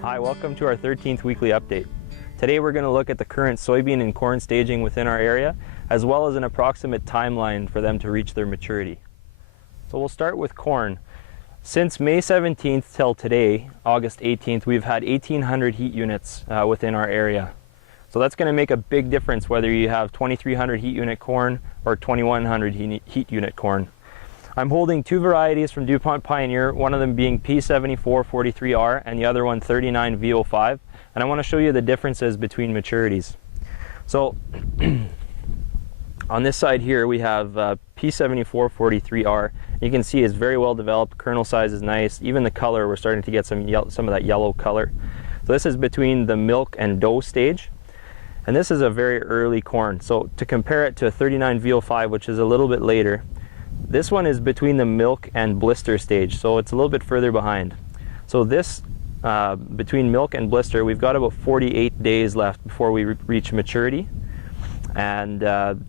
Hi, welcome to our 13th weekly update. Today we're going to look at the current soybean and corn staging within our area, as well as an approximate timeline for them to reach their maturity. So we'll start with corn. Since May 17th till today, August 18th, we've had 1,800 heat units within our area. So that's going to make a big difference whether you have 2,300 heat unit corn or 2,100 heat unit corn. I'm holding two varieties from DuPont Pioneer, one of them being P7443R and the other one 39V05, and I want to show you the differences between maturities. So on this side here we have P7443R. You can see it's very well developed, kernel size is nice, even the color, we're starting to get some of that yellow color. So this is between the milk and dough stage, and this is a very early corn. So to compare it to a 39V05, which is a little bit later, this one is between the milk and blister stage, so it's a little bit further behind. So this, between milk and blister, we've got about 48 days left before we reach maturity and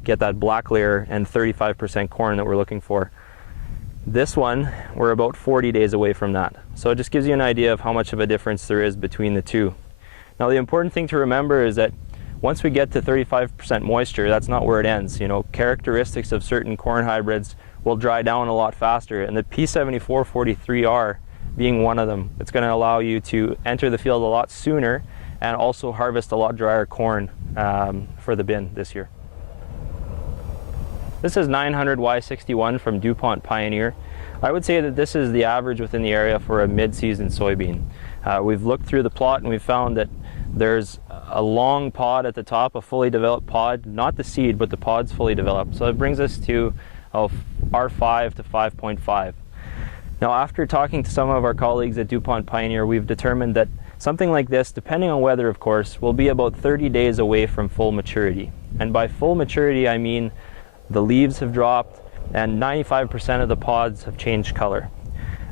get that black layer and 35% corn that we're looking for. This one, we're about 40 days away from that. So it just gives you an idea of how much of a difference there is between the two. Now the important thing to remember is that once we get to 35% moisture, that's not where it ends. You know, characteristics of certain corn hybrids will dry down a lot faster, and the P7443R being one of them. It's going to allow you to enter the field a lot sooner and also harvest a lot drier corn for the bin this year. This is 900Y61 from DuPont Pioneer. I would say that this is the average within the area for a mid-season soybean. We've looked through the plot and we've found that there's a long pod at the top, a fully developed pod, not the seed, but the pod's fully developed. So it brings us to R5 to 5.5. Now, after talking to some of our colleagues at DuPont Pioneer, we've determined that something like this, depending on weather of course, will be about 30 days away from full maturity. And by full maturity I mean the leaves have dropped and 95% of the pods have changed color.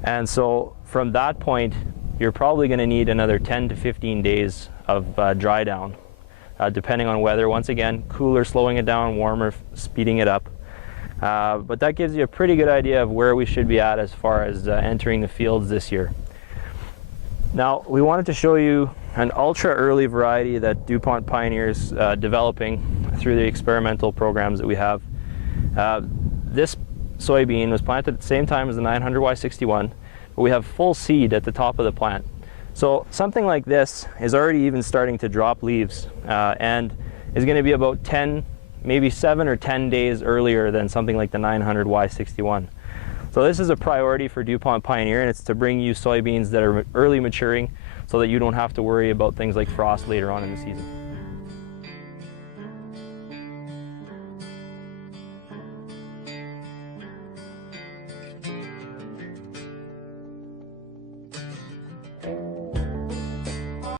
And so from that point you're probably going to need another 10 to 15 days of dry down, depending on weather. Once again, cooler slowing it down, warmer speeding it up. But that gives you a pretty good idea of where we should be at as far as entering the fields this year. Now, we wanted to show you an ultra early variety that DuPont Pioneer is developing through the experimental programs that we have. This soybean was planted at the same time as the 900Y61, but we have full seed at the top of the plant. So something like this is already even starting to drop leaves and is going to be about 10, maybe 7 or 10 days earlier than something like the 900Y61. So this is a priority for DuPont Pioneer, and it's to bring you soybeans that are early maturing so that you don't have to worry about things like frost later on in the season.